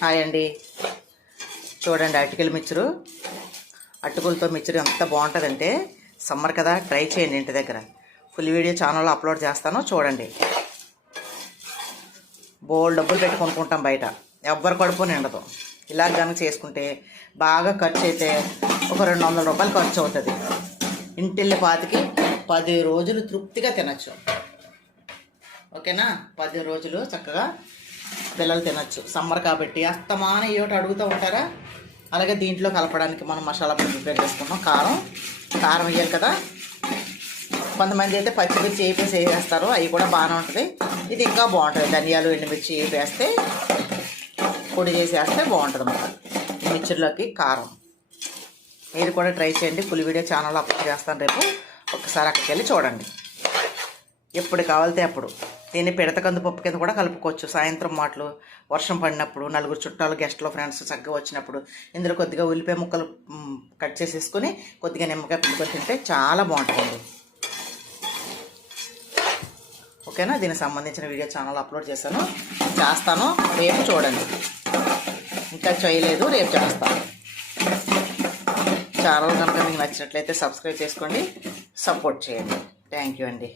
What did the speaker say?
Hi అండి, చూడండి అటుకుల మిక్చరు. అటుకులతో మిక్చర్ ఎంత బాగుంటుందంటే, సమ్మర్ కదా, ట్రై చేయండి ఇంటి దగ్గర. ఫుల్ వీడియో ఛానల్లో అప్లోడ్ చేస్తాను, చూడండి. బోల్డ్ డబ్బులు పెట్టి కొనుక్కుంటాం బయట, ఎవ్వరు కడుపు నిండదు. ఇలా కనుక చేసుకుంటే బాగా ఖర్చు అయితే ఒక 200 రూపాయలు ఖర్చు అవుతుంది. ఇంటిల్లి పాతికి 10 రోజులు తృప్తిగా తినచ్చు. ఓకేనా? 10 రోజులు చక్కగా పిల్లలు తినచ్చు. సమ్మర్ కాబట్టి అస్తమాన ఏమిటి అడుగుతూ ఉంటారా. అలాగే దీంట్లో కలపడానికి మనం మసాలా ప్రిపేర్ చేసుకున్నాం. కారం వేయాలి కదా. కొంతమంది అయితే పచ్చిమిర్చి వేపేసి వేసేస్తారు, అవి కూడా బాగానే ఉంటుంది. ఇది ఇంకా బాగుంటుంది. ధనియాలు ఎండుమిర్చి వేస్తే, పొడి చేసి వేస్తే బాగుంటుంది అన్నమాట. ఈ మిక్చర్లోకి కారం. మీరు కూడా ట్రై చేయండి. ఫుల్ వీడియో ఛానల్లో అప్లోడ్ చేస్తాను రేపు. ఒకసారి అక్కడికి వెళ్ళి చూడండి. ఎప్పుడు కావాలితే అప్పుడు. దీన్ని పిడత కందిపప్పు కింద కూడా కలుపుకోవచ్చు. సాయంత్రం మాటలు వర్షం పడినప్పుడు, నలుగురు చుట్టాలు, గెస్ట్లో, ఫ్రెండ్స్ చక్కగా వచ్చినప్పుడు ఇందులో కొద్దిగా ఉల్లిపాయ ముక్కలు కట్ చేసేసుకొని కొద్దిగా నిమ్మకాయ పిండుకొని తింటే చాలా బాగుంటుంది. ఓకేనా? దీనికి సంబంధించిన వీడియో ఛానల్ అప్లోడ్ చేస్తాను, రేపు చూడండి. ఇంకా చేయలేదు, రేపు చేస్తాను. ఛానల్ కనుక మీకు నచ్చినట్లయితే సబ్స్క్రైబ్ చేసుకోండి, సపోర్ట్ చేయండి. థ్యాంక్ యూ అండి.